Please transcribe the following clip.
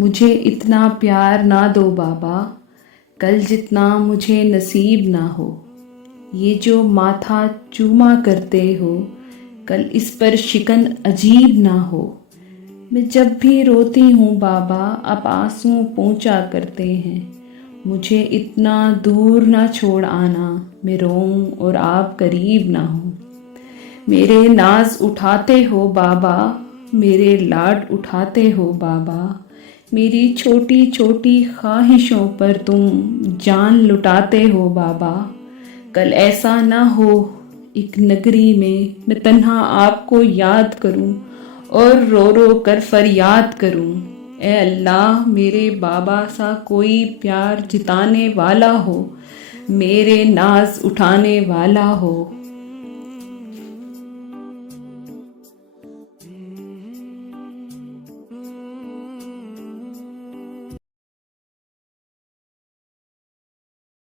मुझे इतना प्यार ना दो बाबा, कल जितना मुझे नसीब ना हो। ये जो माथा चूमा करते हो, कल इस पर शिकन अजीब ना हो। मैं जब भी रोती हूँ बाबा, आप आंसू पोंछा करते हैं। मुझे इतना दूर ना छोड़ आना, मैं रोऊं और आप करीब ना हो। मेरे नाज उठाते हो बाबा, मेरे लाड उठाते हो बाबा। मेरी छोटी छोटी ख्वाहिशों पर तुम जान लुटाते हो बाबा। कल ऐसा ना हो एक नगरी में मैं तन्हा आपको याद करूं और रो रो कर फरियाद करूं। ए अल्लाह, मेरे बाबा सा कोई प्यार जिताने वाला हो, मेरे नाज उठाने वाला हो।